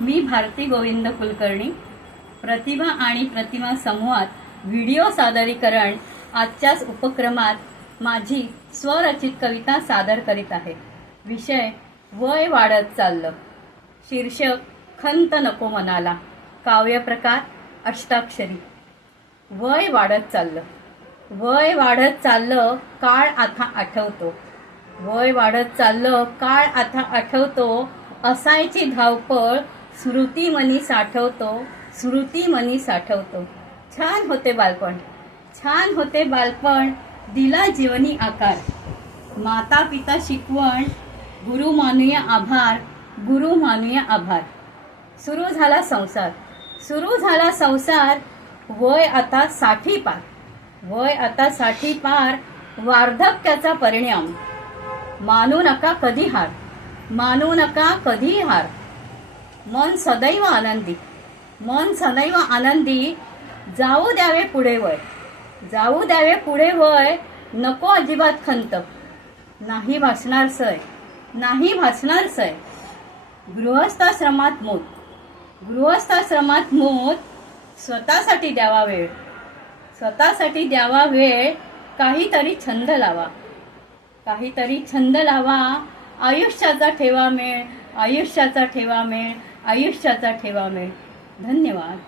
मी भारती गोविंद कुलकर्णी प्रतिभा आणि प्रतिमा समूहात व्हिडिओ सादरीकरण आजच्याच उपक्रमात माझी स्वरचित कविता सादर करीत आहे। विषय वय वाढत चाललं। शीर्षक खंत नको मनाला। काव्य प्रकार अष्टाक्षरी। वय वाढत चाललं, वय वाढत चाललं, काळ आता आठवतो। वय वाढत चाललं, काळ आता आठवतो। असायची धावपळ स्मृती मनी साठवतो, स्मृती मनी साठवतो। छान होते बालपण, छान होते बालपण, दिला जीवनी आकार। माता पिता शिकवण, गुरु मानूया आभार, गुरु मानूया आभार। सुरू झाला संसार, सुरू झाला संसार, वय आता 60 पार, वय आता 60 पार। वार्धक्याचा परिणाम, मानू नका कधी हार, मानू नका कधी हार। मन सदैव आनंदी, मन सदैव आनंदी, जाऊ द्यावे पुढे वय, जाऊ द्यावे पुढे वय। नको अजिबात खंत, नाही भासणार सय, नाही भासणार सय। गृहस्थाश्रमात मूत, गृहस्थाश्रमात मूत, स्वतःसाठी द्यावा वेळ, स्वतःसाठी द्यावा वेळ। काहीतरी छंद लावा, काहीतरी छंद लावा। आयुष्याचा ठेवा मेळ, आयुष्याचा ठेवा मेळ, आयुष्याचा ठेवा मेळ। धन्यवाद।